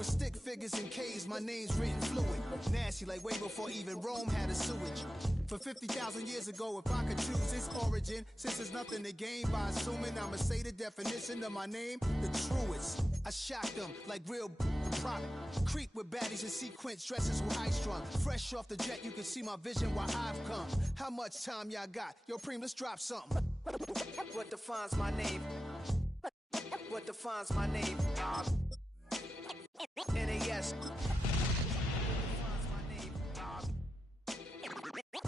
With stick figures and K's, my name's written fluid. Nasty like way before even Rome had a sewage. For 50,000 years ago, if I could choose its origin, since there's nothing to gain by assuming, I'ma say the definition of my name, the truest. I shocked them like real prop. Creep with baddies in sequence, dresses with high strung. Fresh off the jet, you can see my vision why I've come. How much time y'all got? Yo, Preem, let's drop something. What defines my name? What defines my name? NAS.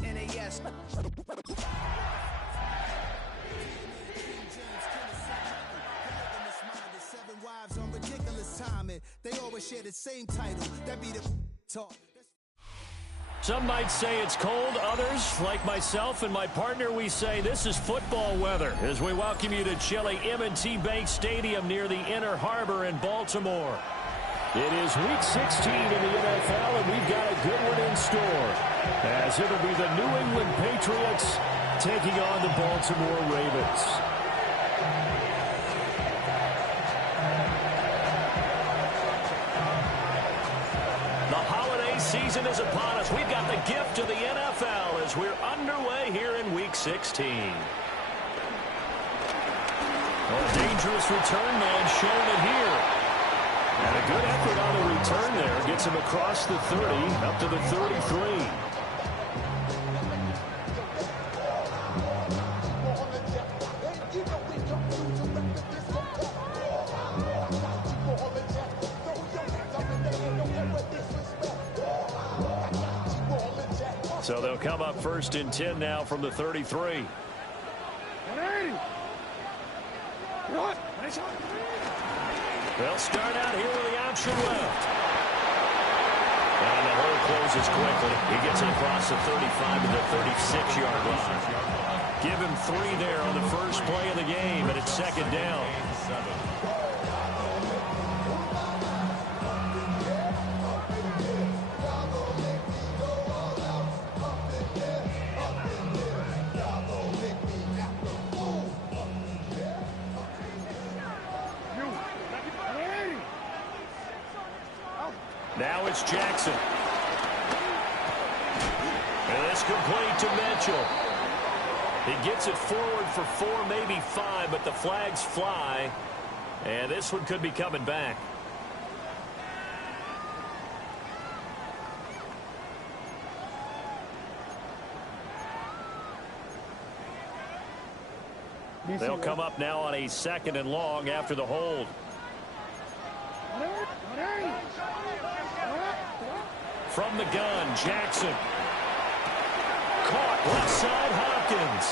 NAS. Seven wives on ridiculous timing. They always share the same title. That be the talk. Some might say it's cold. Others, like myself and my partner, we say this is football weather as we welcome you to chilly M&T Bank Stadium near the Inner Harbor in Baltimore. It is Week 16 in the NFL, and we've got a good one in store, as it'll be the New England Patriots taking on the Baltimore Ravens. Season is upon us. We've got the gift of the NFL as we're underway here in Week 16. A dangerous return man showing it here. And a good effort on the return there. Gets him across the 30, up to the 33. So they'll come up first and 10 now from the 33. They'll start out here with the option left. And the hole closes quickly. He gets it across the 35 to the 36-yard line. Give him 3 there on the first play of the game, and it's second down. Now it's Jackson. And it's complete to Mitchell. He gets it forward for 4, maybe 5, but the flags fly. And this one could be coming back. They'll come up now on a 2nd and long after the hold. From the gun, Jackson. Caught left side, Hopkins.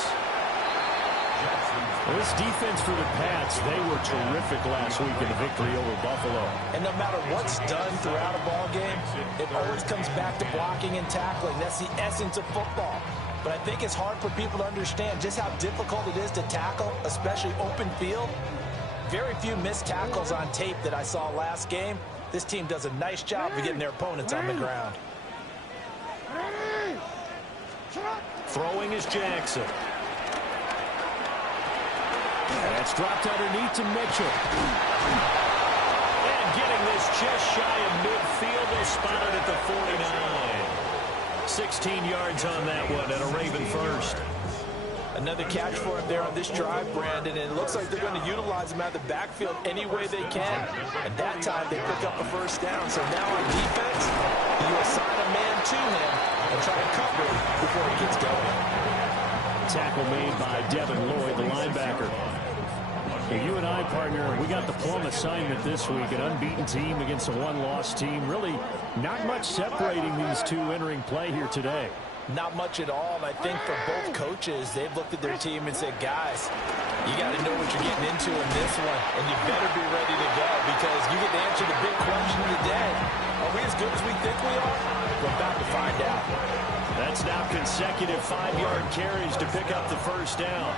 This defense for the Pats, they were terrific last week in the victory over Buffalo. And no matter what's done throughout a ball game, it always comes back to blocking and tackling. That's the essence of football. But I think it's hard for people to understand just how difficult it is to tackle, especially open field. Very few missed tackles on tape that I saw last game. This team does a nice job of getting their opponents on the ground. Throwing is Jackson. And it's dropped underneath to Mitchell. And getting this just shy of midfield. They spotted at the 49. 16 yards on that one and a Raven first. Another catch for him there on this drive, Brandon, and it looks like they're going to utilize him out of the backfield any way they can. And that time they pick up a first down. So now on defense, you assign a man to him and try to cover him before he gets going. Tackle made by Devin Lloyd, the linebacker. Hey, you and I, partner, we got the plum assignment this week, an unbeaten team against a one-loss team. Really not much separating these two entering play here today. Not much at all, and I think for both coaches, they've looked at their team and said, guys, you got to know what you're getting into in this one, and you better be ready to go because you get to answer the big question of the day. Are we as good as we think we are? We're about to find out. That's now consecutive 5-yard carries to pick up the first down.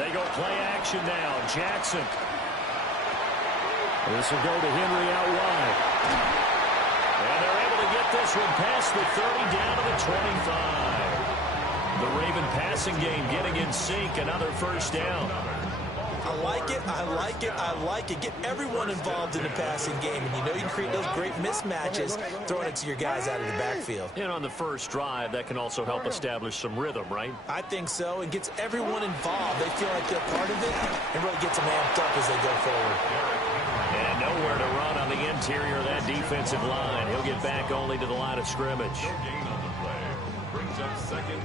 They go play action now. Jackson. This will go to Henry out wide. And they're able to get this one past the 30 down to the 25. The Raven passing game getting in sync. Another first down. I like it, I like it, I like it. Get everyone involved in the passing game, and you know you can create those great mismatches throwing it to your guys out of the backfield. And on the first drive, that can also help establish some rhythm, right? I think so, and gets everyone involved. They feel like they're part of it, and really gets them amped up as they go forward. And nowhere to run on the interior of that defensive line. He'll get back only to the line of scrimmage.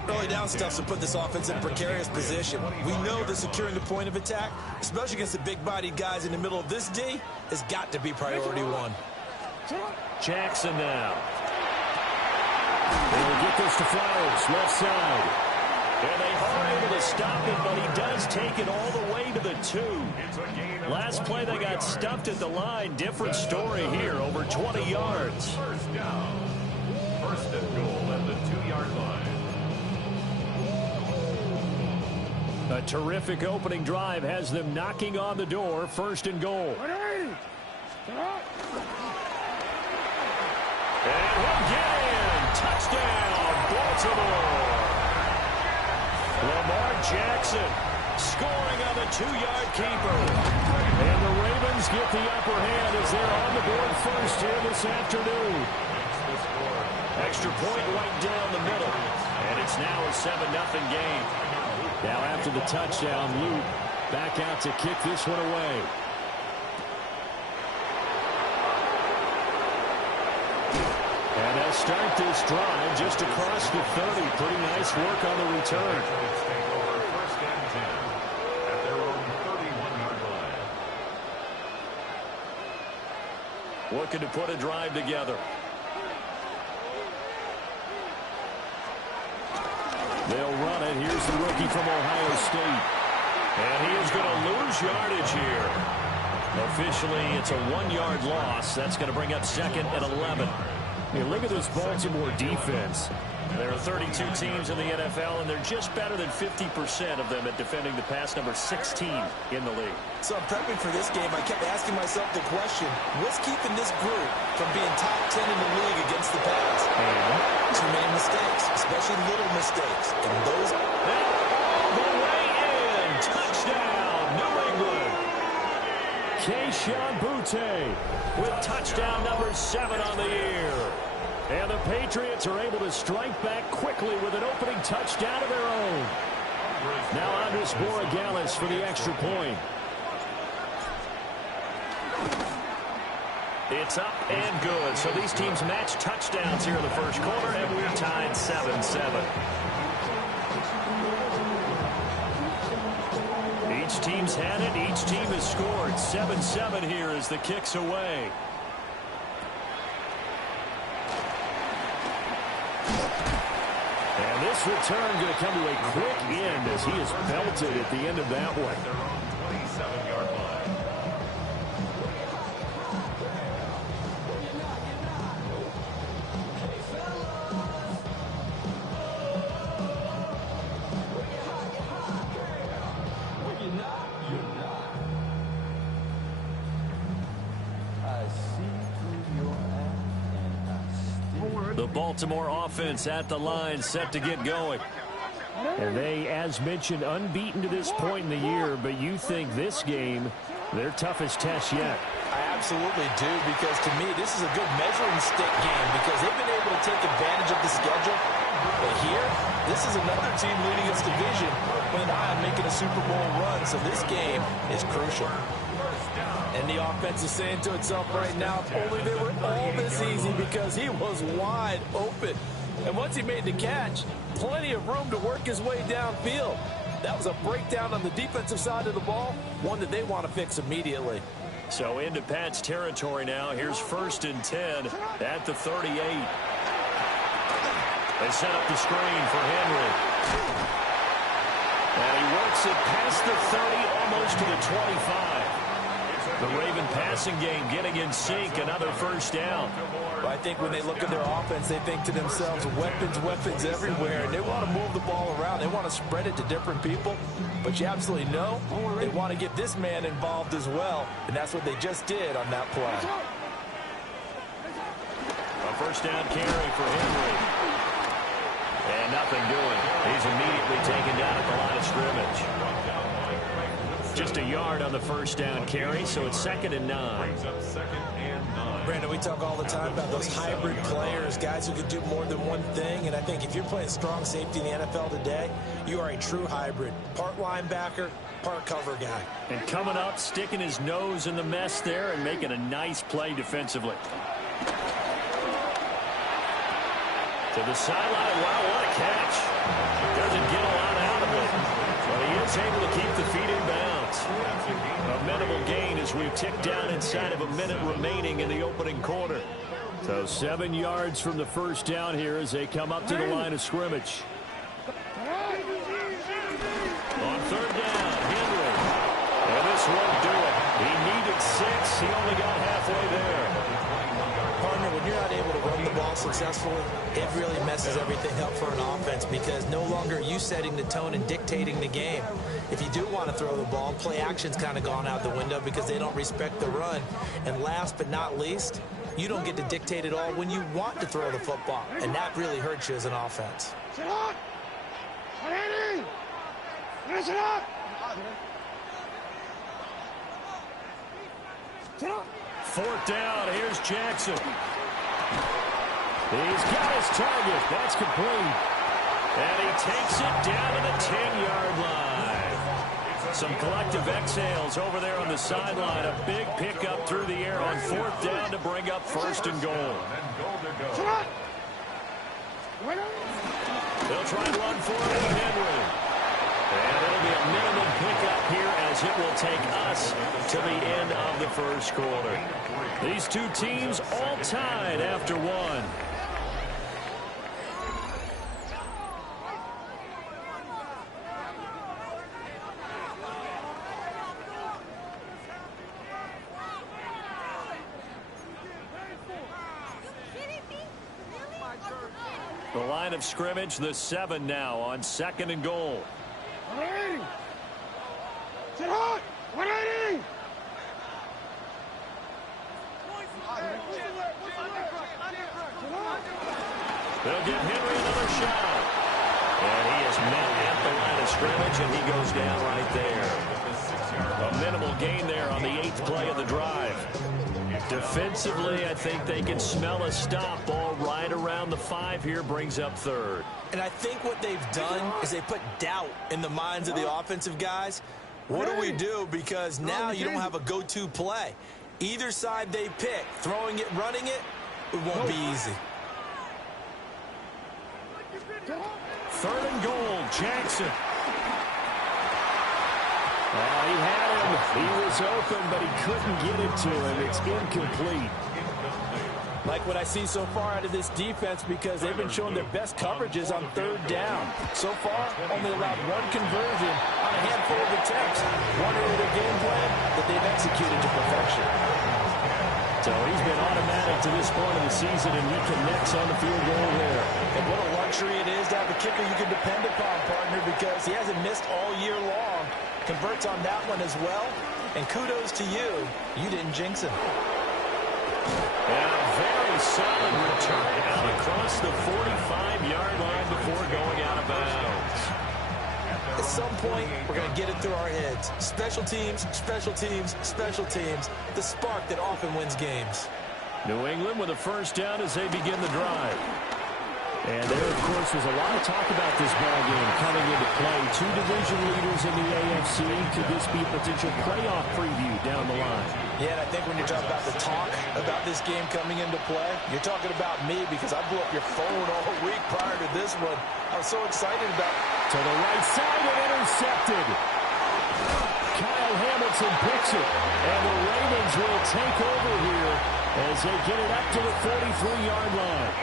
Early down stuff to put this offense in a precarious position. We know that securing the point of attack, especially against the big-bodied guys in the middle of this D, has got to be priority one. Jackson now. They'll get this to Flowers, left side. And they are able to stop it, but he does take it all the way to the 2. Last play, they got stuffed at the line. Different story here, over 20 yards. First down. First and goal at the 2-yard line. A terrific opening drive has them knocking on the door. First and goal. And he'll get in. Touchdown, Baltimore. Lamar Jackson scoring on the 2-yard keeper. And the Ravens get the upper hand as they're on the board first here this afternoon. Extra point right down the middle. And it's now a 7-0 game. Now after the touchdown, Luke back out to kick this one away. And they'll start this drive just across the 30. Pretty nice work on the return. First and 10 at their own 31-yard line. Looking to put a drive together. They'll run it. Here's the rookie from Ohio State. And he is going to lose yardage here. Officially, it's a 1-yard loss. That's going to bring up second and 11. Hey, look at this Baltimore defense. There are 32 teams in the NFL, and they're just better than 50% of them at defending the pass, number 16 in the league. So I'm prepping for this game. I kept asking myself the question, what's keeping this group from being top 10 in the league against the pass? Too many mistakes, especially little mistakes. And those... all the way in. Touchdown, New England. Keyshawn Butte with touchdown number 7 on the year. And the Patriots are able to strike back quickly with an opening touchdown of their own. Now Andres Borregales for the extra point. It's up and good. So these teams match touchdowns here in the first quarter, and we're tied 7-7. Each team's had it. Each team has scored. 7-7 here as the kick's away. And this return going to come to a quick end as he is belted at the end of that one. Their own 27-yard line. The Baltimore offense at the line, set to get going. And they, as mentioned, unbeaten to this point in the year, but you think this game, their toughest test yet. I absolutely do, because to me, this is a good measuring stick game because they've been able to take advantage of the schedule. But here, this is another team leading its division with an eye on making a Super Bowl run, so this game is crucial. And the offense is saying to itself right now, if only they were all this easy, because he was wide open. And once he made the catch, plenty of room to work his way downfield. That was a breakdown on the defensive side of the ball, one that they want to fix immediately. So into Pat's territory now. Here's first and 10 at the 38. They set up the screen for Henry. And he works it past the 30, almost to the 25. The Raven passing game getting in sync, another first down. Well, I think when they look at their offense, they think to themselves, weapons everywhere. And they want to move the ball around. They want to spread it to different people. But you absolutely know they want to get this man involved as well. And that's what they just did on that play. A first down carry for Henry. And nothing doing. He's immediately taken down at the line of scrimmage. Just a yard on the first down carry, so it's 2nd and 9. Brandon, we talk all the time about those hybrid players, guys who could do more than one thing, and I think if you're playing strong safety in the NFL today, you are a true hybrid. Part linebacker, part cover guy. And coming up, sticking his nose in the mess there and making a nice play defensively. To the sideline. Wow, what a catch. Doesn't get a lot out of it, but he is able to keep the feet in bounds. A minimal gain as we tick down inside of a minute remaining in the opening quarter. So 7 yards from the first down here as they come up to the line of scrimmage. On 3rd down, Henry. And this won't do it. He needed 6. He only got halfway there. Partner, when you're not able to run the ball successfully, it really messes everything up for an offense because no longer are you setting the tone and dictating the game. If you do want to throw the ball, play action's kind of gone out the window because they don't respect the run. And last but not least, you don't get to dictate it all when you want to throw the football. And that really hurts you as an offense. Sit up! Sit up! Sit up! 4th down. Here's Jackson. He's got his target. That's complete. And he takes it down to the 10-yard line. Some collective exhales over there on the sideline. A big pickup through the air on 4th down to bring up 1st and goal. They'll try and run for it with Henry. And it'll be a minimum pickup here as it will take us to the end of the first quarter. These two teams all tied after one. The line of scrimmage, the 7 now on 2nd and goal. 180! Sit hot! 180! They'll give Henry another shot. And he is met at the line of scrimmage, and he goes down right there. A minimal gain there on the 8th play of the drive. Defensively, I think they can smell a stop. Ball right around the 5 here, brings up 3rd. And I think what they've done is they put doubt in the minds of the offensive guys. What do we do? Because now you don't have a go-to play. Either side they pick, throwing it, running it, it won't be easy. 3rd and goal, Jackson. He had him. He was open, but he couldn't get it to him. It's incomplete. Like what I see so far out of this defense because they've been showing their best coverages on 3rd down. So far, only allowed 1 conversion on a handful of attempts. One area of their game plan that they've executed to perfection. So he's been automatic to this point of the season, and he connects on the field goal there. And what a luxury it is to have a kicker you can depend upon, partner, because he hasn't missed all year long. Converts on that one as well. And kudos to you. You didn't jinx him. And a very solid return out across the 45-yard line before going out of bounds. At some point, we're going to get it through our heads. Special teams, special teams, special teams. The spark that often wins games. New England with a 1st down as they begin the drive. And there, of course, was a lot of talk about this ball game coming into play. 2 division leaders in the AFC. Could this be a potential playoff preview down the line? Yeah, and I think when you're talking about the talk about this game coming into play, you're talking about me because I blew up your phone all week prior to this one. I was so excited about it. To the right side and intercepted. Kyle Hamilton picks it. And the Ravens will take over here as they get it up to the 43-yard line.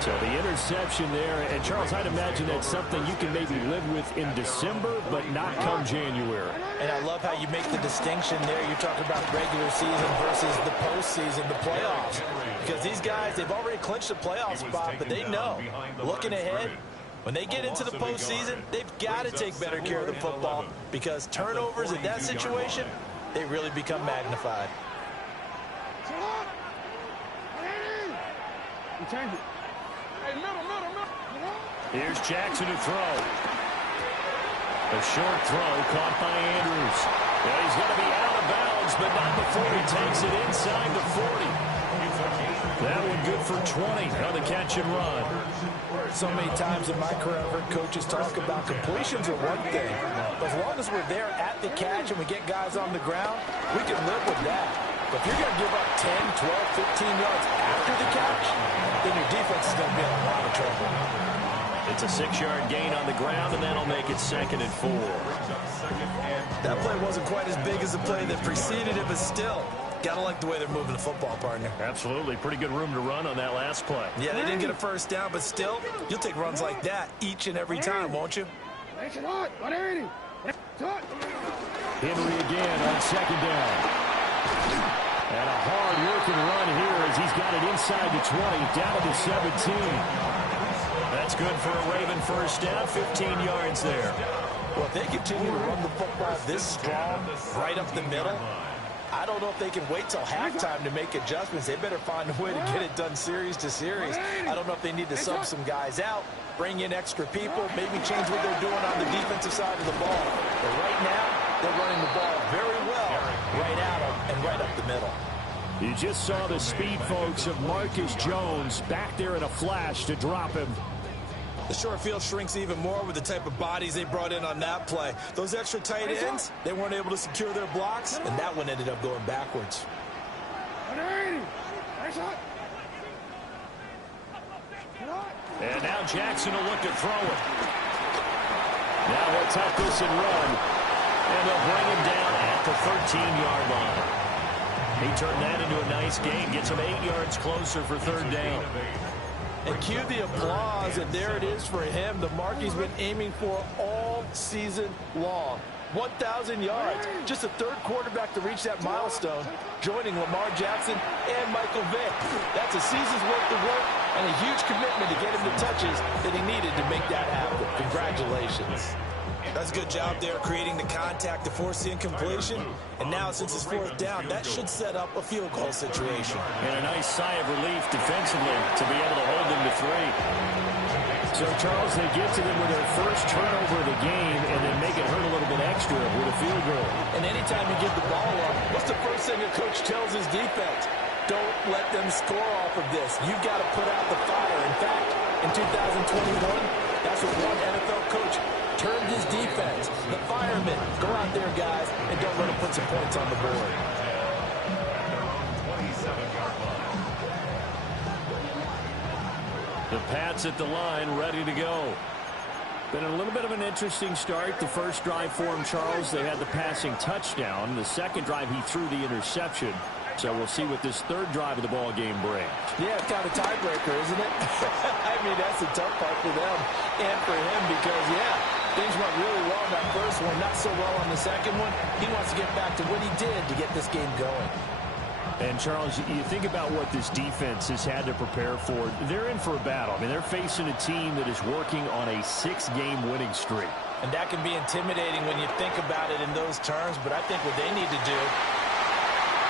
So the interception there, and Charles, I'd imagine that's something you can maybe live with in December, but not come January. And I love how you make the distinction there. You're talking about regular season versus the postseason, the playoffs. Because these guys, they've already clinched the playoff spot, but they know, looking ahead, when they get into the postseason, they've got to take better care of the football because turnovers in that situation, they really become magnified. Here's Jackson to throw. A short throw caught by Andrews. Yeah, he's going to be out of bounds, but not before he takes it inside the 40. That one good for 20 on the catch and run. So many times in my career, I've heard coaches talk about completions are one thing. But as long as we're there at the catch and we get guys on the ground, we can live with that. But if you're going to give up 10, 12, 15 yards after the catch, then your defense is going to be in a lot of trouble. It's a 6-yard gain on the ground, and that'll make it 2nd and 4. That play wasn't quite as big as the play that preceded it, but still, got to like the way they're moving the football, partner. Absolutely. Pretty good room to run on that last play. Yeah, they didn't get a first down, but still, you'll take runs like that each and every time, won't you? Henry again on 2nd down. And a hard-working run here as he's got it inside the 20, down to the 17. That's good for a Raven first down, 15 yards there. Well, if they continue to run the football this strong, right up the middle, I don't know if they can wait till halftime to make adjustments. They better find a way to get it done series to series. I don't know if they need to sub some guys out, bring in extra people, maybe change what they're doing on the defensive side of the ball. But right now, they're running the ball very well right at them and right up the middle. You just saw the speed, folks, of Marcus Jones back there in a flash to drop him. The short field shrinks even more with the type of bodies they brought in on that play. Those extra tight ends, they weren't able to secure their blocks, and that one ended up going backwards. And now Jackson will look to throw it. Now he'll tuck this and run. And they'll bring him down at the 13-yard line. He turned that into a nice gain. Gets him 8 yards closer for 3rd down. And cue the applause, and there it is for him. The mark he's been aiming for all season long. 1,000 yards. Just the 3rd quarterback to reach that milestone, joining Lamar Jackson and Michael Vick. That's a season's worth of work and a huge commitment to get him the touches that he needed to make that happen. Congratulations. That's a good job there creating the contact to force the incompletion. And now, since it's 4th down, that should set up a field goal situation. And a nice sigh of relief defensively to be able to hold them to 3. So, Charles, they get to them with their first turnover of the game and then make it hurt a little bit extra with a field goal. And anytime you give the ball up, what's the first thing a coach tells his defense? Don't let them score off of this. You've got to put out the fire. In fact, in 2021, that's what one NFL coach turned his defense. The firemen, go out there, guys, and don't let them put some points on the board. The Pats at the line, ready to go. Been a little bit of an interesting start. The first drive for him, Charles, they had the passing touchdown. The second drive, he threw the interception. So we'll see what this 3rd drive of the ball game brings. Yeah, it's kind of a tiebreaker, isn't it? I mean, that's the tough part for them and for him because, yeah, things went really well in that first one, not so well on the second one. He wants to get back to what he did to get this game going. And, Charles, you think about what this defense has had to prepare for. They're in for a battle. I mean, they're facing a team that is working on a 6-game winning streak. And that can be intimidating when you think about it in those terms, but I think what they need to do.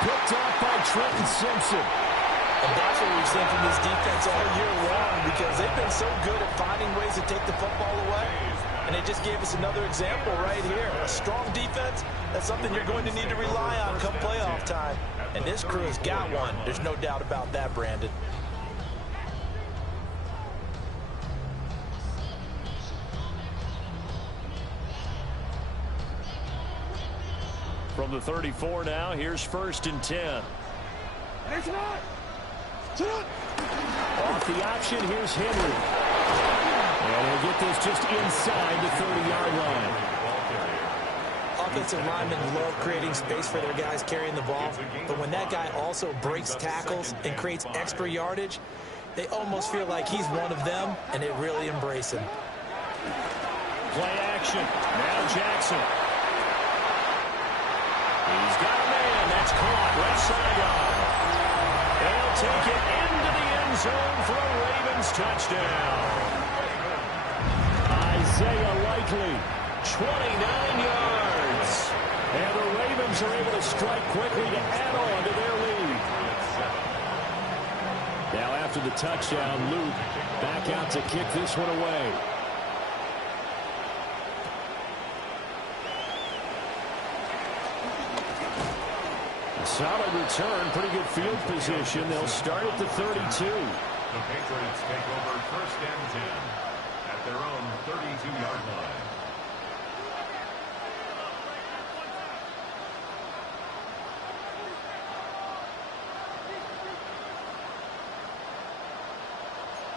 Picked off by Trenton Simpson. And that's what we've seen from this defense all year long because they've been so good at finding ways to take the football away. And they just gave us another example right here. A strong defense, that's something you're going to need to rely on come playoff time. And this crew has got one. There's no doubt about that, Brandon. From the 34 now, here's 1st and 10. Off the option, here's Henry. And he'll get this just inside the 30-yard line. Offensive linemen love creating space for their guys carrying the ball, but when that guy also breaks tackles and creates extra yardage, they almost feel like he's one of them, and they really embrace him. Play action. Now Jackson. He's got a man. That's caught. Left sideline. They'll take it into the end zone for a Ravens touchdown. Isaiah Likely, 29 yards. And the Ravens are able to strike quickly to add on to their lead. Now after the touchdown, Luke back out to kick this one away. Solid return, pretty good field position. They'll start at the 32. The Patriots take over 1st and 10 at their own 32-yard line.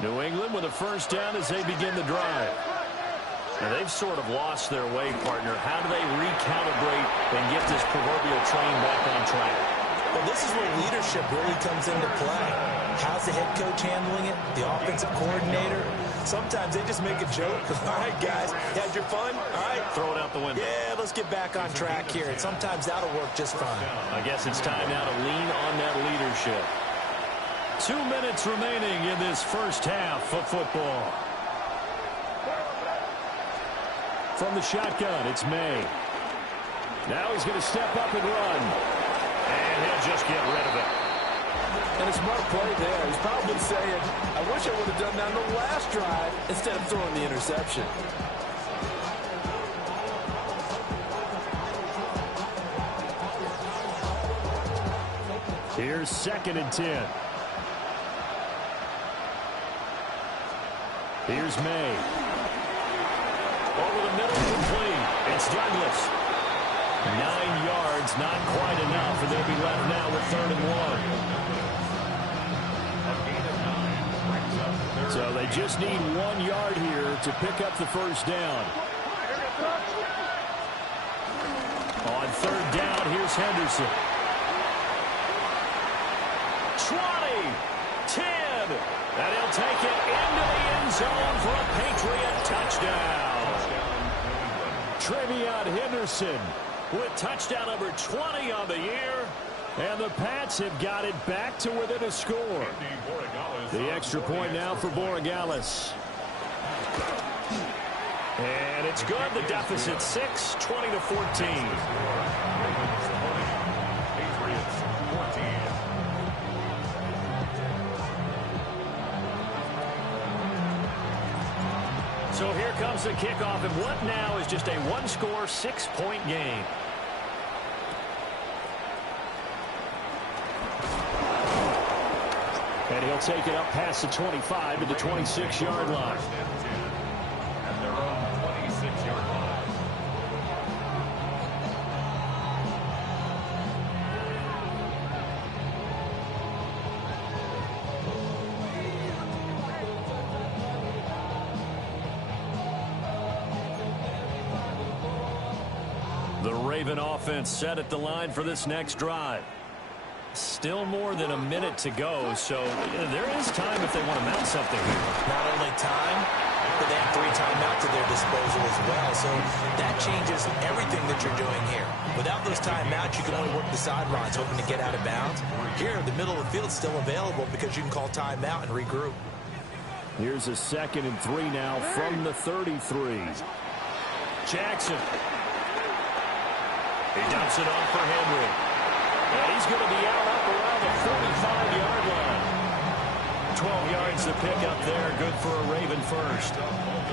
New England with a 1st down as they begin the drive. Now they've sort of lost their way, partner. How do they recalibrate and get this proverbial train back on track? Well, this is where leadership really comes into play. How's the head coach handling it? The offensive coordinator? Sometimes they just make a joke. All right, guys, you had your fun? All right. Throw it out the window. Yeah, let's get back on track here. And sometimes that'll work just fine. I guess it's time now to lean on that leadership. 2 minutes remaining in this first half of football. From the shotgun, it's May. Now he's going to step up and run. And he'll just get rid of it. And a smart play there. He's probably saying, I wish I would have done that on the last drive instead of throwing the interception. Here's 2nd and 10. Here's May. Over the middle, complete. It's Douglas. 9 yards, not quite enough, and they'll be left now with 3rd and 1. So they just need 1 yard here to pick up the 1st down. On 3rd down, here's Henderson. 20, 10, and he'll take it into the end zone for a Patriot touchdown. Trevion Henderson with touchdown number 20 on the year. And the Pats have got it back to within a score. The extra point now for Borregales. And it's good. The deficit 6, 20-14. So here comes the kickoff, and what now is just a 1-score, 6-point game. And he'll take it up past the 25 to the 26-yard line. At their own 26-yard line. The Raven offense set at the line for this next drive. Still more than a minute to go, so there is time if they want to mount something here. Not only time, but they have 3 timeouts at their disposal as well, so that changes everything that you're doing here. Without those timeouts, you can only work the sidelines, hoping to get out of bounds. Here, the middle of the field is still available because you can call timeout and regroup. Here's a 2nd and 3 now from the 33. Jackson. He dumps it off for Henry. And he's going to be out up around the 45-yard line. 12 yards to pick up there. Good for a Raven first.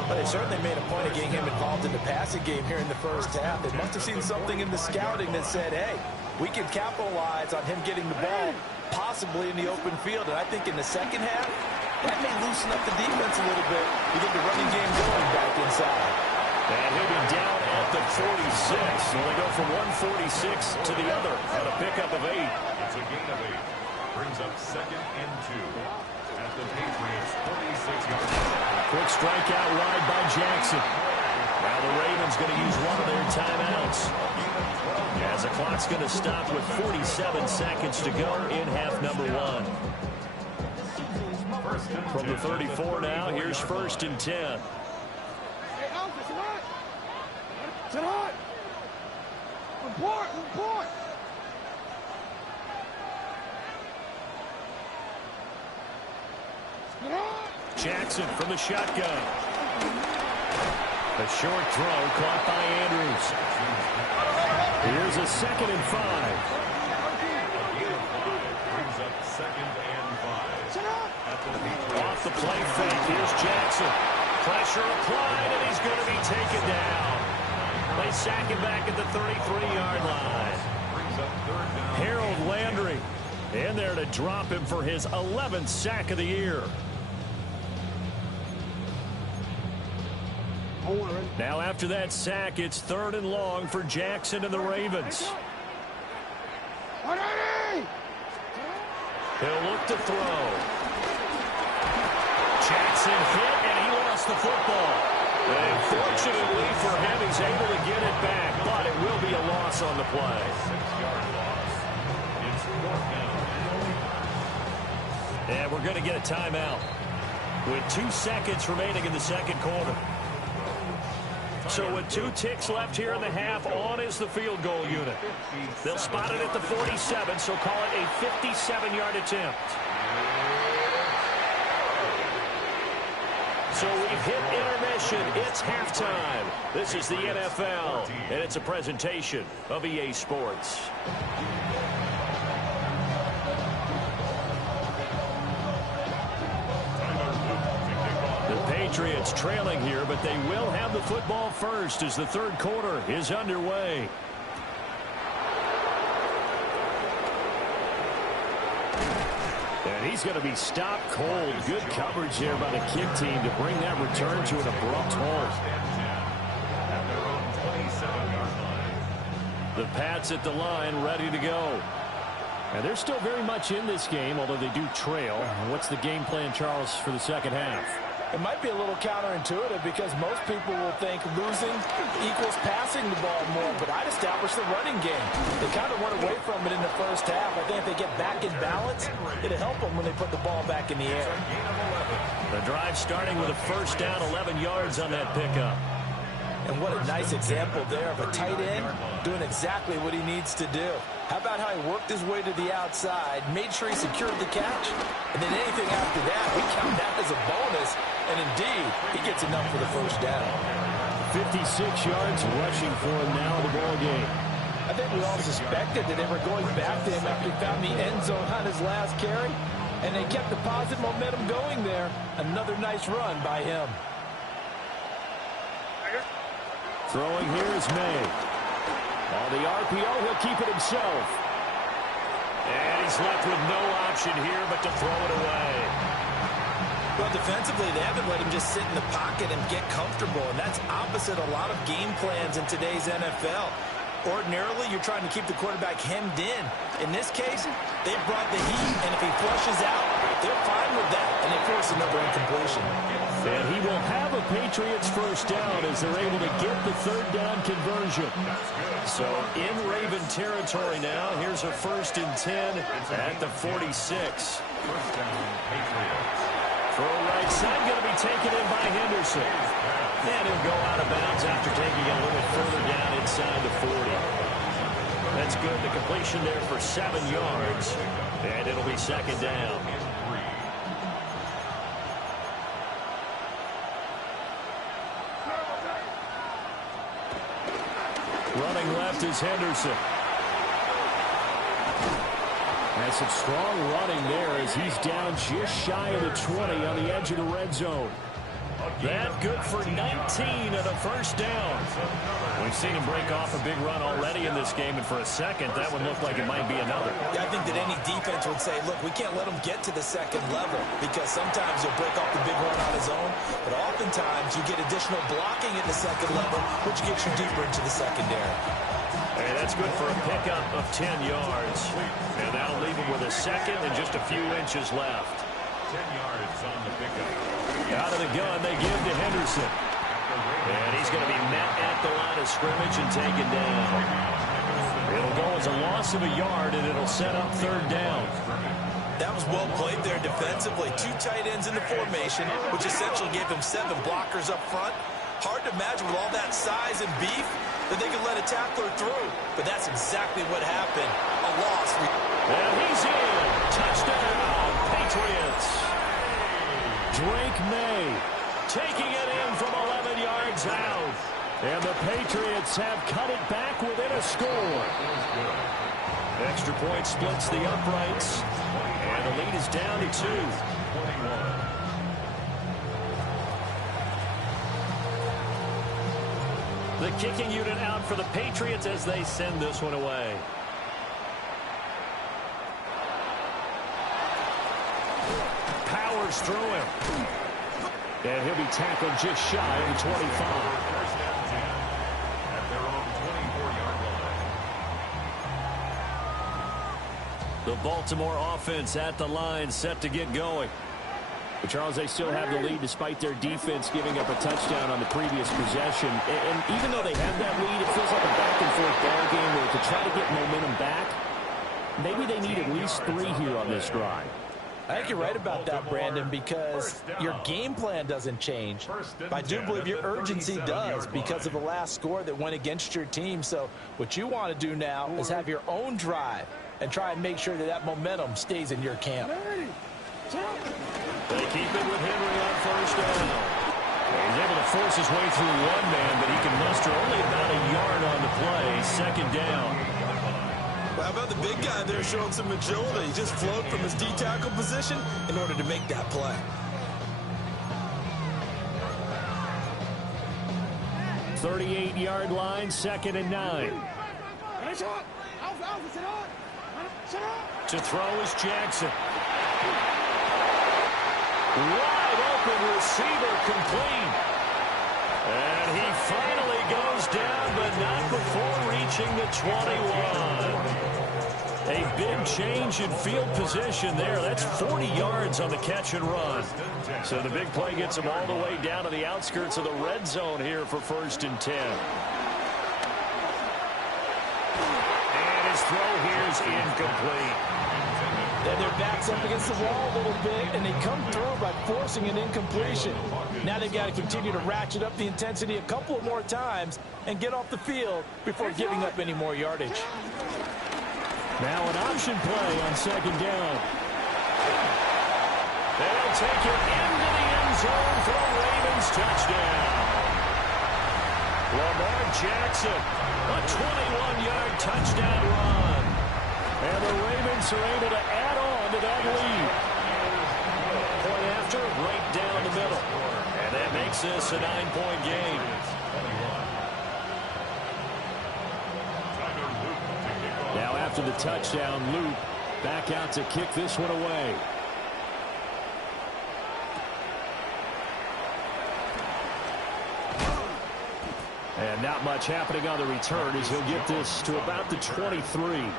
But they certainly made a point of getting him involved in the passing game here in the first half. They must have seen something in the scouting that said, hey, we can capitalize on him getting the ball possibly in the open field. And I think in the second half, that may loosen up the defense a little bit to get the running game going back inside. And he'll be down at the 46. So they go from 146 to the other on a pickup of 8. It's a gain of 8. Brings up 2nd and 2 at the Patriots' 46-yard line. Quick strikeout wide by Jackson. Now the Ravens going to use one of their timeouts. As the clock's going to stop with 47 seconds to go in half number 1. From the 34 now, here's 1st and 10. Sit hot! Report! Report! Jackson from the shotgun. A short throw caught by Andrews. Here's a 2nd and 5. Brings up 2nd and 5. Off the play fake, here's Jackson. Pressure applied, and he's going to be taken down. They sack him back at the 33-yard line. Harold In there to drop him for his 11th sack of the year. Now after that sack, it's 3rd and long for Jackson and the Ravens. He'll look to throw. Jackson hit, and he lost the football. And fortunately for him, he's able to get it back, but it will be a loss on the play. 6-yard loss. It's 4th down. And we're going to get a timeout with 2 seconds remaining in the second quarter. So with 2 ticks left here in the half, on is the field goal unit. They'll spot it at the 47, so call it a 57-yard attempt. So we've hit intermission. It's halftime. This is the NFL, and it's a presentation of EA Sports. Patriots trailing here, but they will have the football first as the third quarter is underway. And he's going to be stopped cold. Good coverage there by the kick team to bring that return to an abrupt halt. The Pats at the line, ready to go. And they're still very much in this game, although they do trail. What's the game plan, Charles, for the second half? It might be a little counterintuitive because most people will think losing equals passing the ball more, but I'd establish the running game. They kind of went away from it in the first half. I think if they get back in balance, it'll help them when they put the ball back in the air. The drive starting with a first down, 11 yards on that pickup. And what a nice example there of a tight end doing exactly what he needs to do. How about how he worked his way to the outside, made sure he secured the catch, and then anything after that, we count that as a bonus. And indeed, he gets enough for the first down. 56 yards rushing for him now in the ball game. I think we all suspected that they were going back to him after he found the end zone on his last carry, and they kept the positive momentum going there. Another nice run by him. Throwing here is May. On the RPO, he'll keep it himself. And he's left with no option here but to throw it away. Well, defensively, they haven't let him just sit in the pocket and get comfortable, and that's opposite a lot of game plans in today's NFL. Ordinarily, you're trying to keep the quarterback hemmed in. In this case, they brought the heat, and if he flushes out, they're fine with that, and they force another incompletion. And he will have a Patriots first down as they're able to get the third down conversion. So in Raven territory now, here's a 1st and 10 at the 46. First down, Patriots. Throw right side, going to be taken in by Henderson. And he'll go out of bounds after taking a little further down inside the 40. That's good. The completion there for 7 yards. And it'll be 2nd down. Running left is Henderson. Has some strong running there as he's down just shy of the 20 on the edge of the red zone. That good for 19 and a first down. We've seen him break off a big run already in this game, and for a second, that one looked like it might be another. Yeah, I think that any defense would say, look, we can't let him get to the second level because sometimes he'll break off the big run on his own, but oftentimes you get additional blocking at the second level, which gets you deeper into the secondary. And that's good for a pickup of 10 yards. And that'll leave him with a second and just a few inches left. 10 yards on the pickup. Out of the gun, they give to Henderson. And he's going to be met at the line of scrimmage and taken down. It'll go as a loss of a yard, and it'll set up 3rd down. That was well played there defensively. 2 tight ends in the formation, which essentially gave him 7 blockers up front. Hard to imagine with all that size and beef that they could let a tackler through. But that's exactly what happened. A loss. And he's in. Touchdown, Patriots. Drake May taking it in from 11 yards out. And the Patriots have cut it back within a score. Extra point splits the uprights. And the lead is down to 2. 21. The kicking unit out for the Patriots as they send this one away. powers through him. And he'll be tackled just shy of the 25. First down 10 at their own 24-yard line. The Baltimore offense at the line, set to get going. But Charles, they still have the lead despite their defense giving up a touchdown on the previous possession. And even though they have that lead, it feels like a back-and-forth ball game where to try to get momentum back, maybe they need at least 3 here on this drive. I think you're right about that, Brandon, because your game plan doesn't change. But I do believe your urgency does because of the last score that went against your team. So what you want to do now is have your own drive and try and make sure that that momentum stays in your camp. They keep it with Henry on first down. He's able to force his way through one man, but he can muster only about a yard on the play. Second down. Well, how about the big guy there showing some agility? He just flowed from his D-tackle position in order to make that play. .38-yard line, 2nd and 9. To throw is Jackson. Wide open receiver complete. And he finally goes down, but not before reaching the 21. A big change in field position there. That's 40 yards on the catch and run. So the big play gets him all the way down to the outskirts of the red zone here for 1st and 10. And his throw here is incomplete. Then their back's up against the wall a little bit, and they come through by forcing an incompletion. Now they've got to continue to ratchet up the intensity a couple of more times and get off the field before giving up any more yardage. Now an option play on 2nd down. They'll take it into the end zone for a Ravens touchdown. Lamar Jackson, a 21-yard touchdown run. And the Ravens are able to add on to that lead. Point after, right down the middle. And that makes this a 9-point game. Now after the touchdown, Luke back out to kick this one away. And not much happening on the return as he'll get this to about the 23. And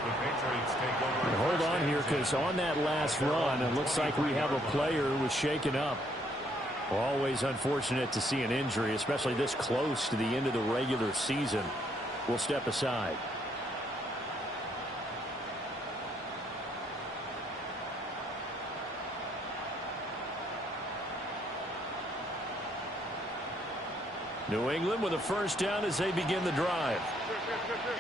hold on here, because on that last run, it looks like we have a player who was shaken up. Always unfortunate to see an injury, especially this close to the end of the regular season. We'll step aside. New England with a first down as they begin the drive.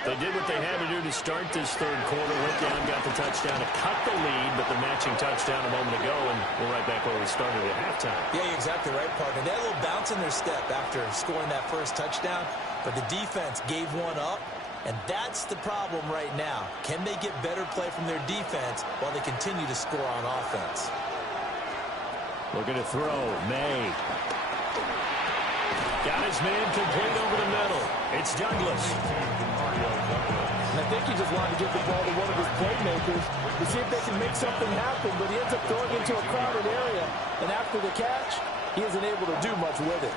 They did what they had to do to start this third quarter. Went down, got the touchdown to cut the lead, but the matching touchdown a moment ago, and we're right back where we started at halftime. Yeah, you're exactly right, partner. They had a little bounce in their step after scoring that first touchdown, but the defense gave one up, and that's the problem right now. Can they get better play from their defense while they continue to score on offense? Looking to throw, May. Got his man complete over the middle. It's Douglas. And I think he just wanted to get the ball to one of his playmakers to see if they can make something happen, but he ends up throwing into a crowded area. And after the catch, he isn't able to do much with it.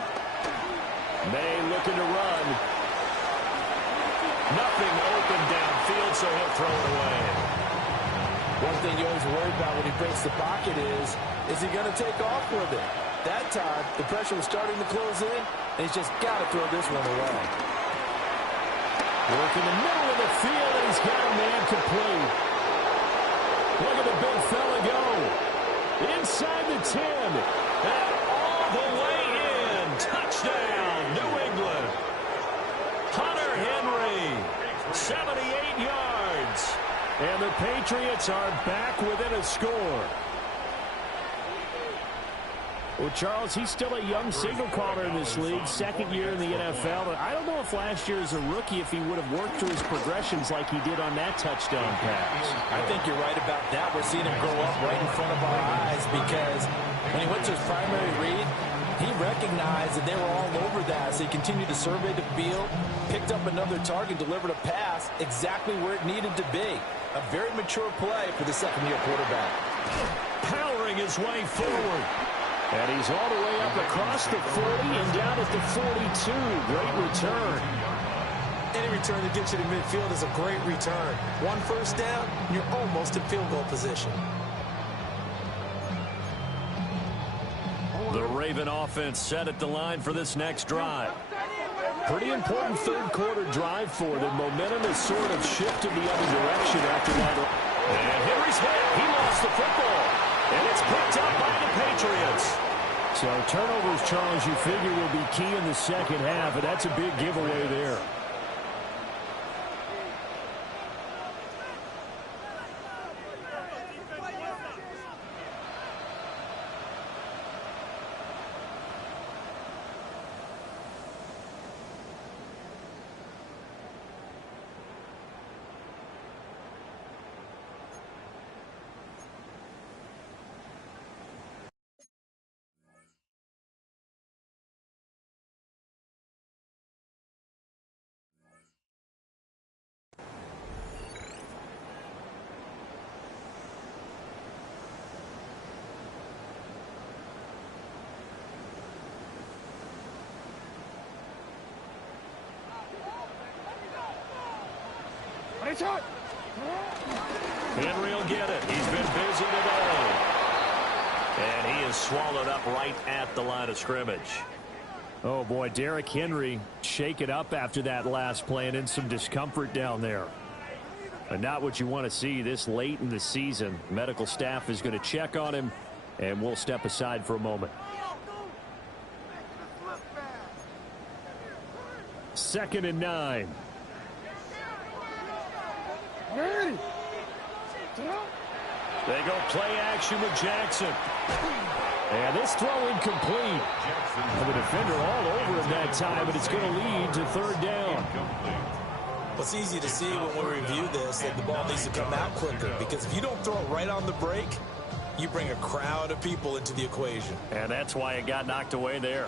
May looking to run. Nothing open downfield, so he'll throw it away. One thing you always worry about when he breaks the pocket is he going to take off with it? That time, the pressure was starting to close in, and he's just got to throw this one away. Work in the middle of the field, and he's got a man complete. Look at the big fella go. Inside the 10, and all the way in. Touchdown, New England. Hunter Henry, 78 yards. And the Patriots are back within a score. Well, Charles, he's still a young signal caller in this league, 2nd year in the NFL. But I don't know if last year as a rookie, if he would have worked through his progressions like he did on that touchdown pass. I think you're right about that. We're seeing him grow up right in front of our eyes because when he went to his primary read, he recognized that they were all over that. So he continued to survey the field, picked up another target, delivered a pass exactly where it needed to be. A very mature play for the second-year quarterback. Powering his way forward. And he's all the way up across the 40 and down at the 42. Great return. Any return that gets you to midfield is a great return. One first down, you're almost in field goal position. The Raven offense set at the line for this next drive. Pretty important third quarter drive for them. Momentum has sort of shifted the other direction after that. And Henry's hit. He lost the football. And it's picked up by the Patriots. So turnovers, Charles, you figure will be key in the second half, and that's a big giveaway there. Henry will get it. He's been busy today. And he is swallowed up right at the line of scrimmage. Oh, boy, Derrick Henry shake it up after that last play and in some discomfort down there. And not what you want to see this late in the season. Medical staff is going to check on him, and we'll step aside for a moment. 2nd and 9. They go play action with Jackson. And this throw incomplete. And the defender all over him that time, but it's going to lead to 3rd down. Well, it's easy to see when we review this that the ball needs to come out quicker, because if you don't throw it right on the break, you bring a crowd of people into the equation. And that's why it got knocked away there.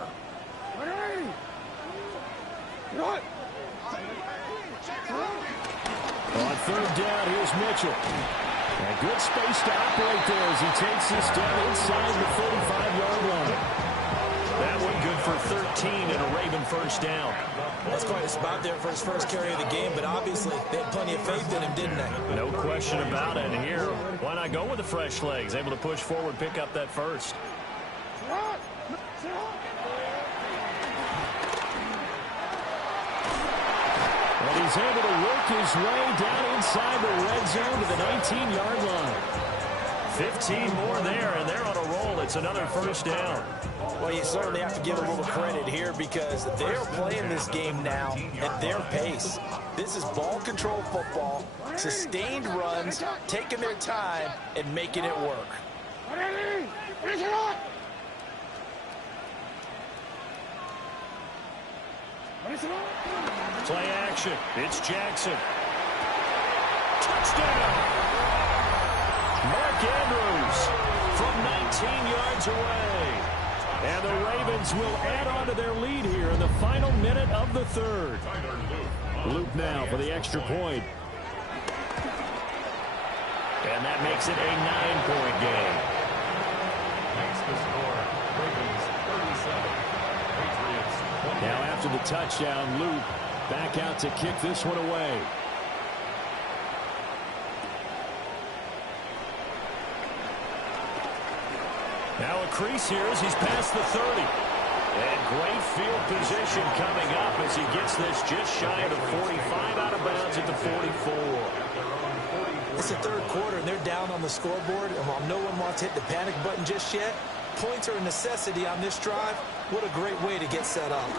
On 3rd down, here's Mitchell. And good space to operate there as he takes this down inside the 45-yard line. That one good for 13 and a Raven first down. That's quite a spot there for his first carry of the game, but obviously they had plenty of faith in him, didn't they? No question about it. And here, why not go with the fresh legs? Able to push forward, pick up that first. And he's able to work his way down inside the red zone to the 19-yard line. 15 more there, and they're on a roll. It's another first down. Well, you certainly have to give a little credit here because they're playing this game now at their pace. This is ball control football, sustained runs, taking their time, and making it work. Play action. It's Jackson. Touchdown! Mark Andrews from 19 yards away. And the Ravens will add on to their lead here in the final minute of the 3rd. Loop now for the extra point. And that makes it a 9-point game. Makes the score. Ravens 37. Patriots 20. Now after the touchdown, Luke back out to kick this one away. Now a crease here as he's past the 30. And great field position coming up as he gets this just shy of the 45, out of bounds at the 44. It's the 3rd quarter, and they're down on the scoreboard. And while no one wants to hit the panic button just yet, points are a necessity on this drive. What a great way to get set up.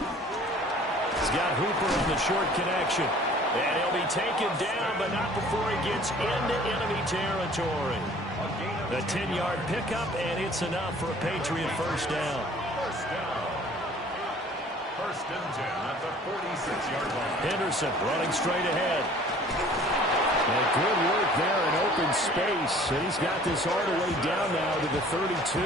He's got Hooper on the short connection. And he'll be taken down, but not before he gets into enemy territory. The 10-yard pickup, and it's enough for a Patriot first down. First down. 1st and 10 at the 46-yard line. Henderson running straight ahead. And good work there in open space. And he's got this all the way down now to the 32.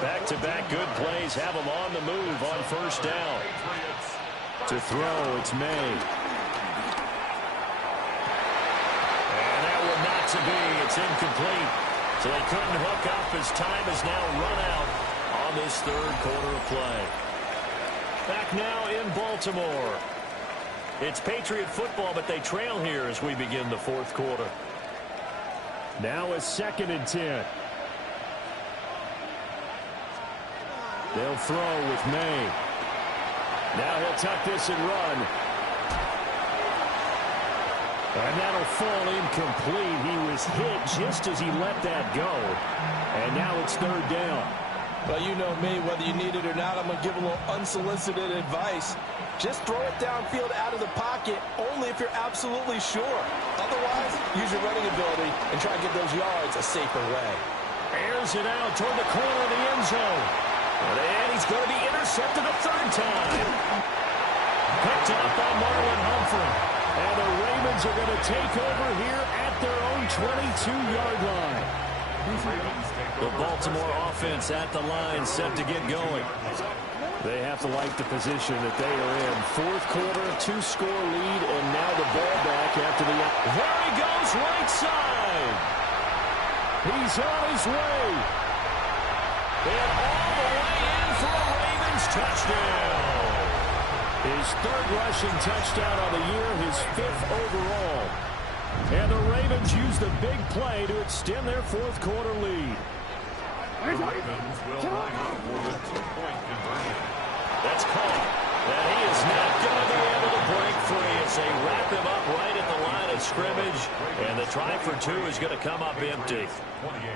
Back-to-back good plays have him on the move on first down. To throw, it's May. And that one not to be. It's incomplete. So they couldn't hook up as time has now run out on this third quarter of play. Back now in Baltimore. It's Patriot football, but they trail here as we begin the fourth quarter. Now a 2nd and 10. They'll throw with May. Now he'll tuck this and run. And that'll fall incomplete. He was hit just as he let that go. And now it's 3rd down. Well, you know me, whether you need it or not, I'm going to give a little unsolicited advice. Just throw it downfield out of the pocket, only if you're absolutely sure. Otherwise, use your running ability and try to get those yards a safer way. Airs it out toward the corner of the end zone. And he's going to be intercepted a 3rd time. Picked up by Marlon Humphrey. And the Ravens are going to take over here at their own 22-yard line. The Baltimore offense at the line set to get going. They have to like the position that they are in. Fourth quarter, 2-score lead, and now the ball back after the... There he goes, right side. He's on his way. And all the way in for a Ravens touchdown. His 3rd rushing touchdown on the year, his 5th overall. And the Ravens use the big play to extend their fourth quarter lead. The Ravens will line up for the 2-point conversion. That's caught. And he is not going to be able to break free as they wrap him up right at the line of scrimmage. And the try for 2 is going to come up empty. 28.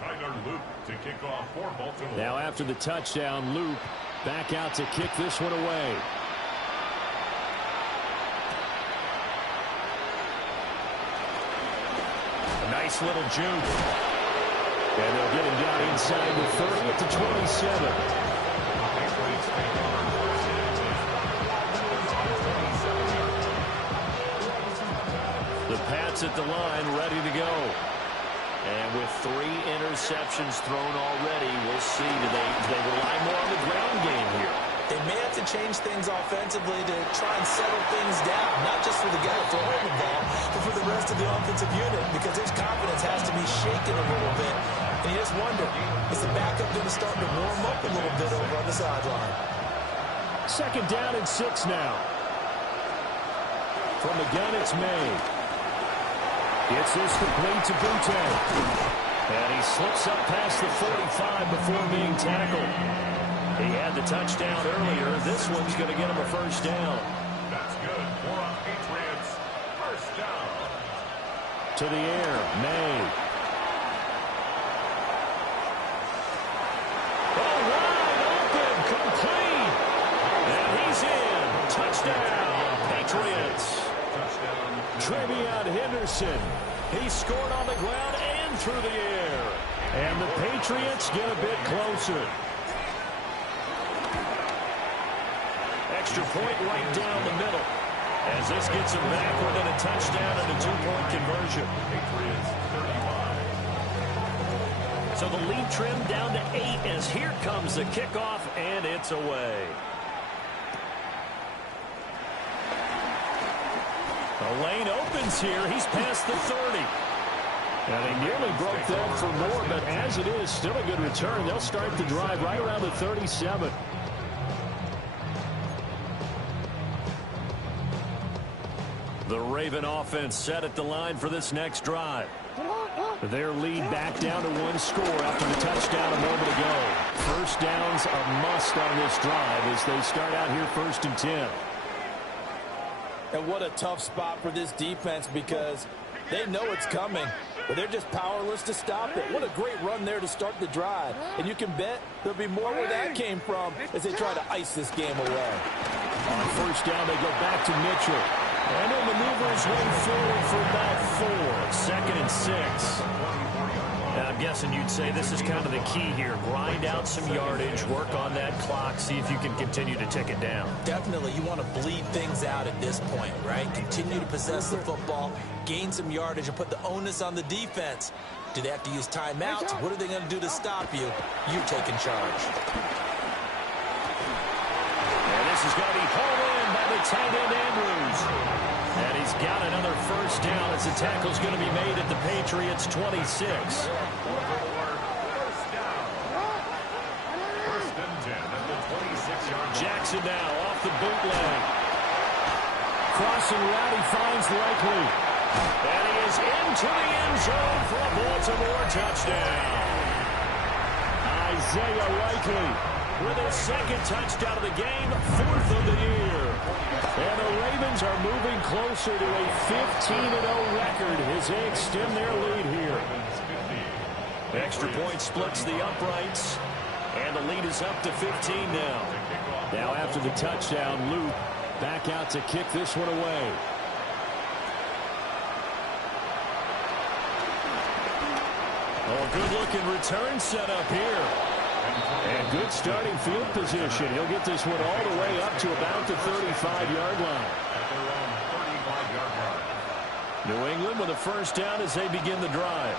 Tyler Loop to kick off for Baltimore. Now after the touchdown, Loop back out to kick this one away. A nice little juke. And they'll get him down inside the 30 at the 27. The Pats at the line ready to go. And with 3 interceptions thrown already, we'll see. Do they rely more on the ground game here? They may have to change things offensively to try and settle things down, not just for the guy throwing the ball, but for the rest of the offensive unit, because his confidence has to be shaken a little bit. And you just wonder, is the backup going to start to warm up a little bit over on the sideline? 2nd down and 6 now. From the gun, it's May. Gets this complete to Butte. And he slips up past the 45 before being tackled. He had the touchdown earlier. This one's going to get him a 1st down. That's good for a Patriots 1st down. To the air, May. Oh, wide open, complete. And he's in. Touchdown, Patriots. Trevion Henderson. He scored on the ground and through the air. And the Patriots get a bit closer. Extra point right down the middle. As this gets him back within a touchdown and a 2-point conversion. Patriots 35. So the lead trimmed down to 8 as here comes the kickoff, and it's away. The lane opens here. He's past the 30. And they nearly broke that for more, but as it is, still a good return. They'll start the drive right around the 37. The Raven offense set at the line for this next drive. Their lead back down to 1 score after the touchdown a moment ago. 1st down's a must on this drive as they start out here 1st and 10. And what a tough spot for this defense because they know it's coming, but they're just powerless to stop it. What a great run there to start the drive. And you can bet there'll be more where that came from as they try to ice this game away. On 1st down, they go back to Mitchell. And he'll maneuver his way forward for about 4. 2nd and 6. And I'm guessing you'd say this is kind of the key here. Grind out some yardage, work on that clock, see if you can continue to tick it down. Definitely. You want to bleed things out at this point, right? Continue to possess the football, gain some yardage, and put the onus on the defense. Do they have to use timeouts? What are they going to do to stop you? You taking charge. And this is going to be hauled in by the tight end Andrews. And he's got another first down as the tackle's going to be made at the Patriots' 26. Jackson now off the bootleg. Crossing route, he finds Likely. And he is into the end zone for a Baltimore touchdown. Isaiah Likely with his second touchdown of the game, 4th of the year. And the Ravens are moving closer to a 15-0 record as they extend their lead here. Extra point splits the uprights, and the lead is up to 15 now. Now after the touchdown, Luke back out to kick this one away. Oh, good-looking return set up here. And good starting field position. He'll get this one all the way up to about the 35-yard line. New England with a first down as they begin the drive.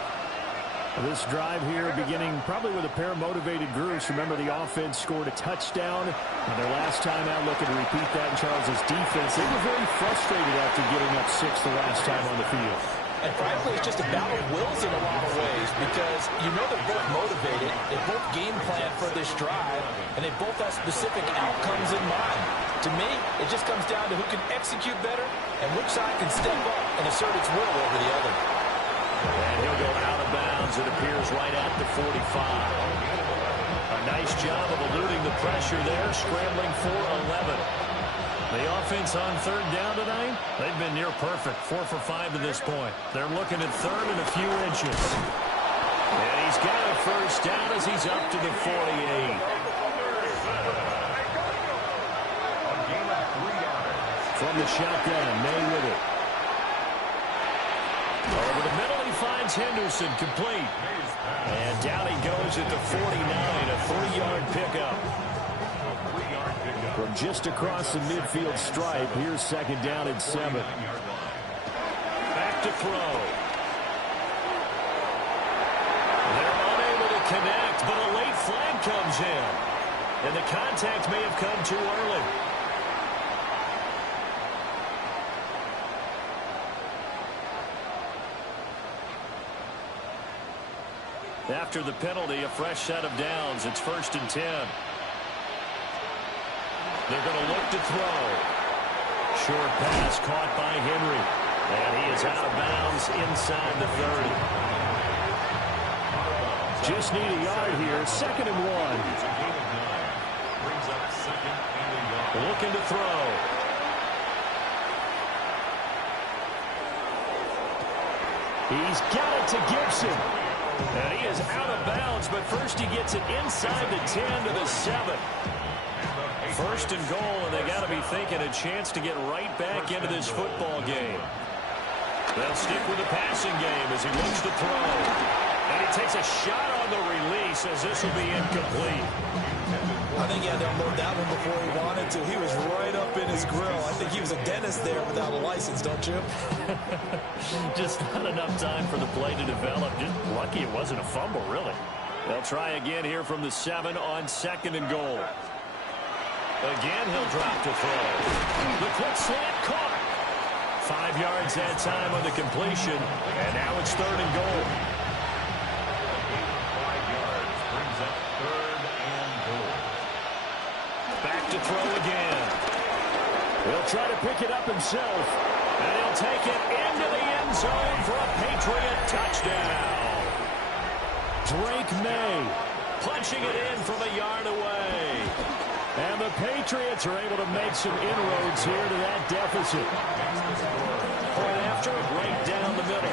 This drive here beginning probably with a pair of motivated groups. Remember, the offense scored a touchdown on their last time out. Looking to repeat that in Charles's defense. They were very frustrated after giving up 6 the last time on the field. And frankly, it's just a battle of wills in a lot of ways because you know they're both motivated. They both game plan for this drive, and they both have specific outcomes in mind. To me, it just comes down to who can execute better and which side can step up and assert its will over the other. And he'll go out of bounds, it appears, right at the 45. A nice job of eluding the pressure there, scrambling for 11. The offense on third down tonight, they've been near perfect, 4 for 5 to this point. They're looking at third and a few inches. And he's got a first down as he's up to the 48. From the shotgun, May with it. Over the middle, he finds Henderson, complete. And down he goes at the 49, a 3-yard pickup. From just across the midfield stripe, here's second down and 7. Back to throw. They're unable to connect, but a late flag comes in. And the contact may have come too early. After the penalty, a fresh set of downs. It's 1st and 10. They're going to look to throw. Short pass caught by Henry. And he is out of bounds inside the 30. Just need a yard here. 2nd and 1. Looking to throw. He's got it to Gibson. And he is out of bounds, but first he gets it inside the 10 to the 7. 1st and goal, and they got to be thinking a chance to get right back into this football game. They'll stick with the passing game as he looks to throw. And he takes a shot on the release as this will be incomplete. I think he had to unload that one before he wanted to. He was right up in his grill. I think he was a dentist there without a license, don't you? Just not enough time for the play to develop. Just lucky it wasn't a fumble, really. They'll try again here from the 7 on 2nd and goal. Again, he'll drop to throw. The quick slant caught. 5 yards that time on the completion. And now it's 3rd and goal. 5 yards brings up 3rd and goal. Back to throw again. He'll try to pick it up himself. And he'll take it into the end zone for a Patriot touchdown. Drake May punching it in from a yard away. And the Patriots are able to make some inroads here to that deficit. Point after, right down the middle.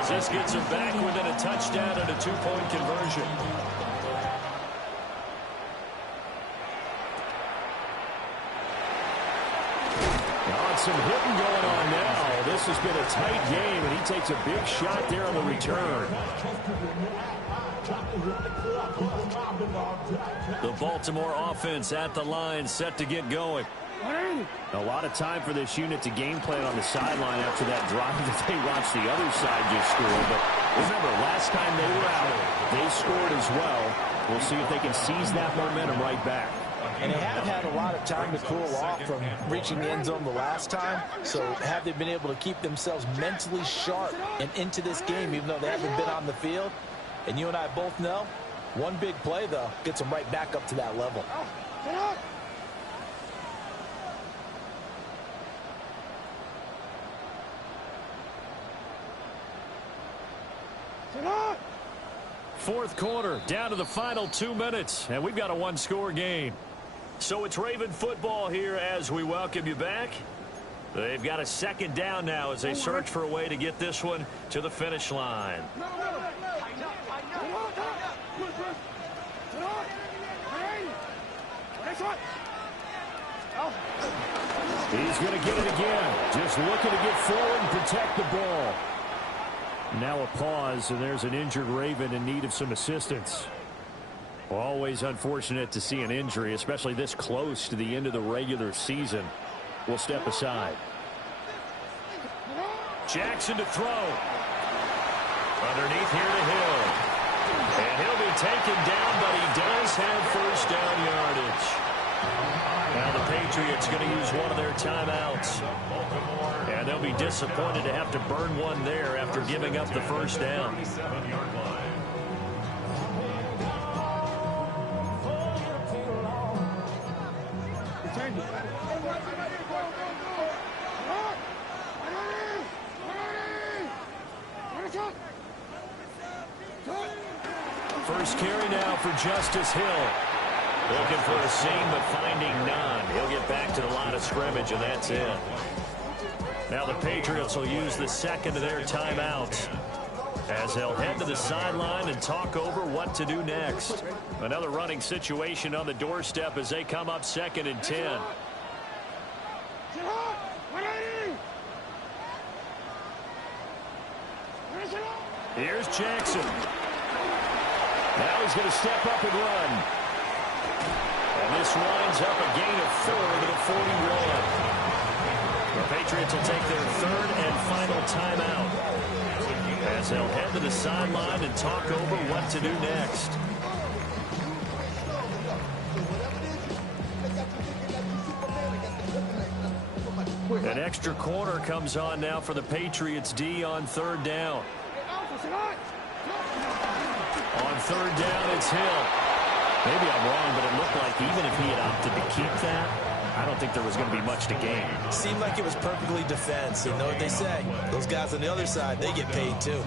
As this gets them back within a touchdown and a 2-point conversion. Some hitting going on now. This has been a tight game, and he takes a big shot there on the return. The Baltimore offense at the line, set to get going. A lot of time for this unit to game plan on the sideline after that drive that they watched the other side just score. But remember, last time they were out, they scored as well. We'll see if they can seize that momentum right back. And they have had a lot of time to cool off from reaching the end zone the last time. So have they been able to keep themselves mentally sharp and into this game, even though they haven't been on the field? And you and I both know, one big play, though, gets them right back up to that level. Fourth quarter, down to the final 2 minutes, and we've got a one-score game. So it's Raven football here as we welcome you back. They've got a second down now as they search for a way to get this one to the finish line. He's going to get it again. Just looking to get forward and protect the ball. Now a pause, and there's an injured Raven in need of some assistance. Always unfortunate to see an injury, especially this close to the end of the regular season. We'll step aside. Jackson to throw. Underneath here to Hill. And he'll be taken down, but he does have first down yardage. Now the Patriots going to use one of their timeouts. And they'll be disappointed to have to burn one there after giving up the first down. First carry now for Justice Hill. Looking for a seam, but finding none. He'll get back to the line of scrimmage, and that's it. Now the Patriots will use the second of their timeouts as they'll head to the sideline and talk over what to do next. Another running situation on the doorstep as they come up 2nd and 10. Here's Jackson. Now he's going to step up and run. And this winds up a gain of 4 to the 41. The Patriots will take their third and final timeout as they'll head to the sideline and talk over what to do next. An extra corner comes on now for the Patriots D on third down. On third down, it's Hill. Maybe I'm wrong, but it looked like even if he had opted to keep that, I don't think there was going to be much to gain. Seemed like it was perfectly defense. And know what they say? Those guys on the other side, they get paid too.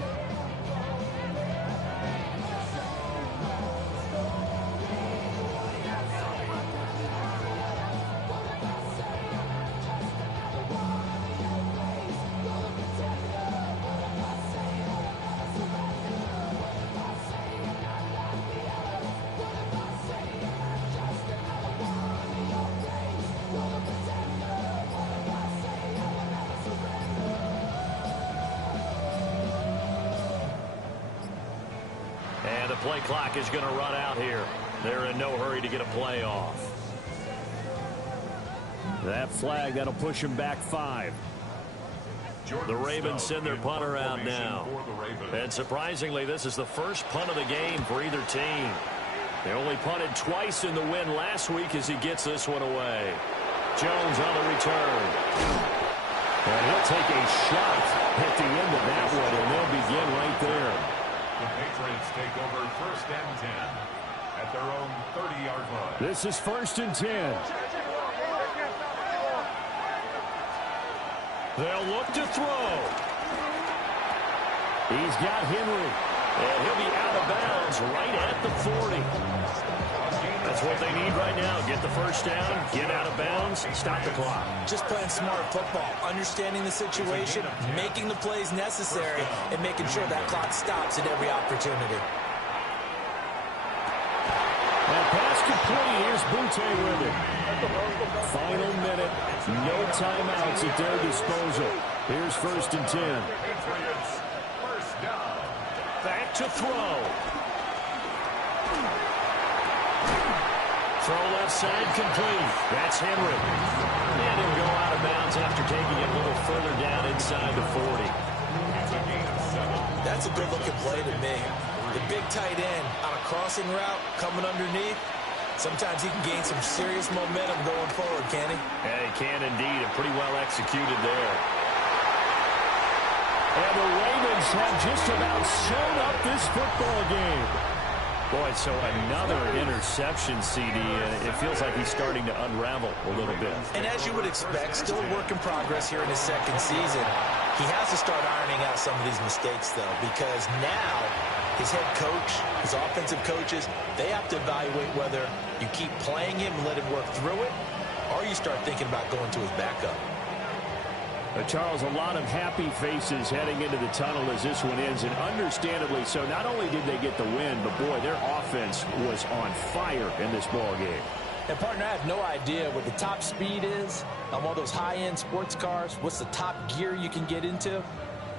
Play clock is going to run out here. They're in no hurry to get a play off. That flag, that'll push him back 5. The Ravens send their punter out now. And surprisingly, this is the first punt of the game for either team. They only punted twice in the win last week as he gets this one away. Jones on the return. And he'll take a shot at the end of that one, and they'll begin right there. The Patriots take over 1st and 10 at their own 30-yard line. This is 1st and 10. They'll look to throw. He's got Henry. And he'll be out of bounds right at the 40. That's what they need right now. Get the first down, get out of bounds, stop the clock. Just playing smart football, understanding the situation, making the plays necessary, and making sure that clock stops at every opportunity. And pass complete. Here's Butte with it. Final minute. No timeouts at their disposal. Here's 1st and 10. Back to throw. Throw left side complete. That's Henry. And he'll go out of bounds after taking it a little further down inside the 40. That's a good-looking play to me. The big tight end on a crossing route coming underneath. Sometimes he can gain some serious momentum going forward, can he? Yeah, he can indeed, and pretty well executed there. And the Ravens have just about sewn up this football game. Boy, so another interception, CD, and it feels like he's starting to unravel a little bit. And as you would expect, still a work in progress here in his second season. He has to start ironing out some of these mistakes, though, because now his head coach, his offensive coaches, they have to evaluate whether you keep playing him and let him work through it, or you start thinking about going to his backup. Charles, a lot of happy faces heading into the tunnel as this one ends, and understandably so. Not only did they get the win, but, boy, their offense was on fire in this ball game. And, partner, I have no idea what the top speed is on one of those high-end sports cars. What's the top gear you can get into?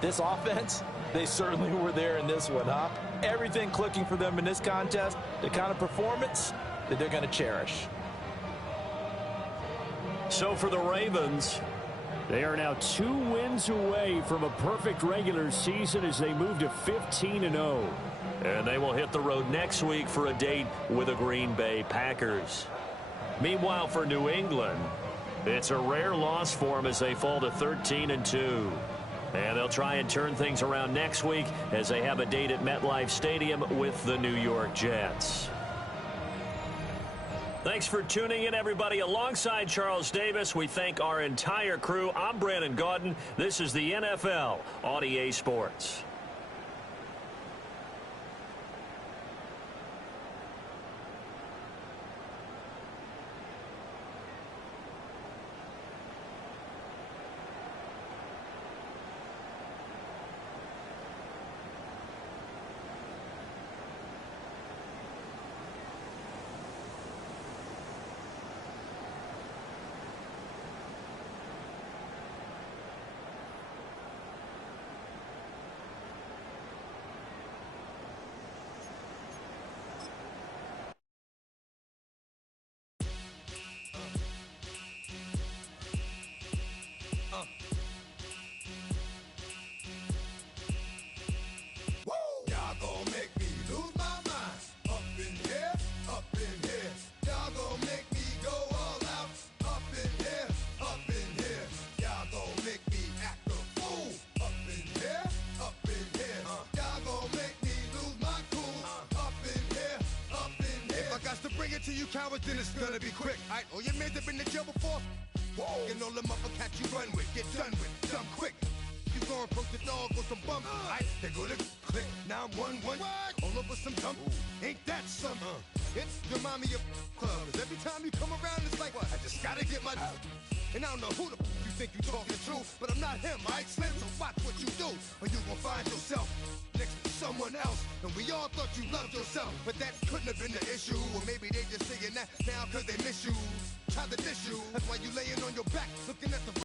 This offense, they certainly were there in this one, huh? Everything clicking for them in this contest, the kind of performance that they're going to cherish. So for the Ravens, they are now 2 wins away from a perfect regular season as they move to 15-0. And they will hit the road next week for a date with the Green Bay Packers. Meanwhile, for New England, it's a rare loss for them as they fall to 13-2. And they'll try and turn things around next week as they have a date at MetLife Stadium with the New York Jets. Thanks for tuning in, everybody. Alongside Charles Davis, we thank our entire crew. I'm Brandon Gaudin. This is the NFL on EA Sports. To you cowards, then it's gonna be quick. Alright, all your mans have been to jail before. Whoa, and all them uppercats you run with, get done with, done quick. You gon' approach the dog with some bumps. Alright, they go to click 911. All over some dump. Ain't that something? It's the mommy of club. 'Cause every time you come around, it's like, what? I just gotta get my. And I don't know who the you think you talking to, but I'm not him, alright, Slim? So watch what you do, or you gon' find yourself next to someone else. And we all thought you loved yourself, but that couldn't have been the issue. Or maybe they just saying that now 'cause they miss you. Try to diss you, that's why you laying on your back, looking at the